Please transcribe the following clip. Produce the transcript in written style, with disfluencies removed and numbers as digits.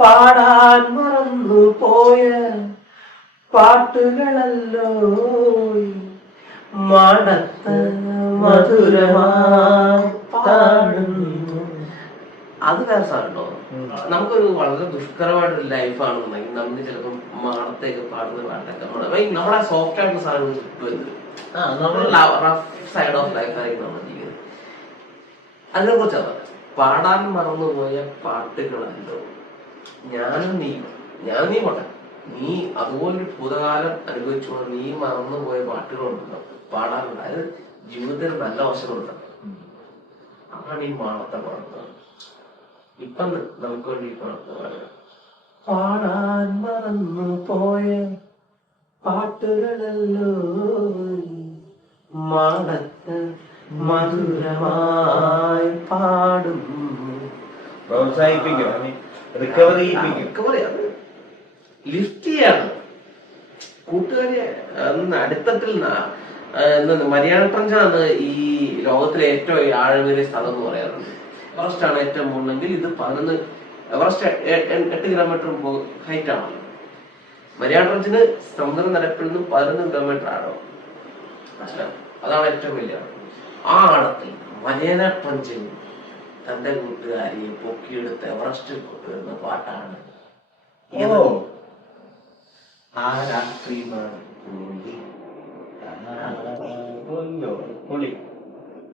പാടാൻ മറന്നു പോയ പാട്ടുകളല്ലോ മടത്ത മധുരമായി പാടുന്നു. അത് വേറെ സാധനോ. നമുക്കൊരു വളരെ ദുഷ്കരമായിട്ടൊരു ലൈഫാണെന്നുണ്ടെങ്കിൽ നമുക്ക് ചിലപ്പം മാടത്തേക്ക് പാടുന്ന പാട്ടൊക്കെ നമ്മുടെ സോഫ്റ്റ് ആയിട്ടുള്ള സാധനങ്ങൾ വരുന്നത് റഫ് സൈഡ് ഓഫ് ലൈഫ് ആയിരിക്കും നമ്മൾ ജീവിക്കുന്നത്. അതിനെ കുറിച്ചാണ് പാടാൻ മറന്നുപോയ പാട്ടുകളല്ലോ ഞാനും നീ പോട്ടെ, നീ അതുപോലൊരു ഭൂതകാലം അനുഭവിച്ചുകൊണ്ട് നീ മറന്നുപോയ പാട്ടുകളുണ്ടല്ലോ പാടാറുണ്ട്. അത് ജീവിതത്തിൽ നല്ല വശങ്ങളുണ്ട്. അതാണ് ഈ മാണത്തെ പാടുന്നത്. ഇപ്പം നമുക്ക് വേണ്ടി പാടാൻ മറന്നു പോയ പാട്ടുകളല്ലോ മാടത്ത് മധുരമായി പാടുന്നു. പ്രോത്സാഹിപ്പിക്കും, റിക്കവറി അത് ലിഫ്റ്റ് ചെയ്യാണ് കൂട്ടുകാരെ. അടുത്തത്തിൽ മരിയാന ട്രഞ്ചാണ് ഈ ലോകത്തിലെ ഏറ്റവും ആഴമേറിയ സ്ഥലം എന്ന് പറയാറുണ്ട്. എവറസ്റ്റ് ആണ് ഏറ്റവും മുകളിലെങ്കിൽ ഇത് 11 എവറസ്റ്റ് 8 കിലോമീറ്റർ ഹൈറ്റ് ആണല്ലോ. മരിയാന ട്രഞ്ചിന് സമുദ്രനിരപ്പിൽ നിന്നും 11 കിലോമീറ്റർ ആഴം. അതാണ് ഏറ്റവും വലിയ ആഴം. ആ ആഴത്തിൽ മരിയാന ട്രഞ്ചിൽ തന്റെ കൂട്ടുകാരിയെ പൊക്കിയെടുത്ത് എവറസ്റ്റിൽ കൊണ്ടുവരുന്ന പാട്ടാണ് ആ രാത്രി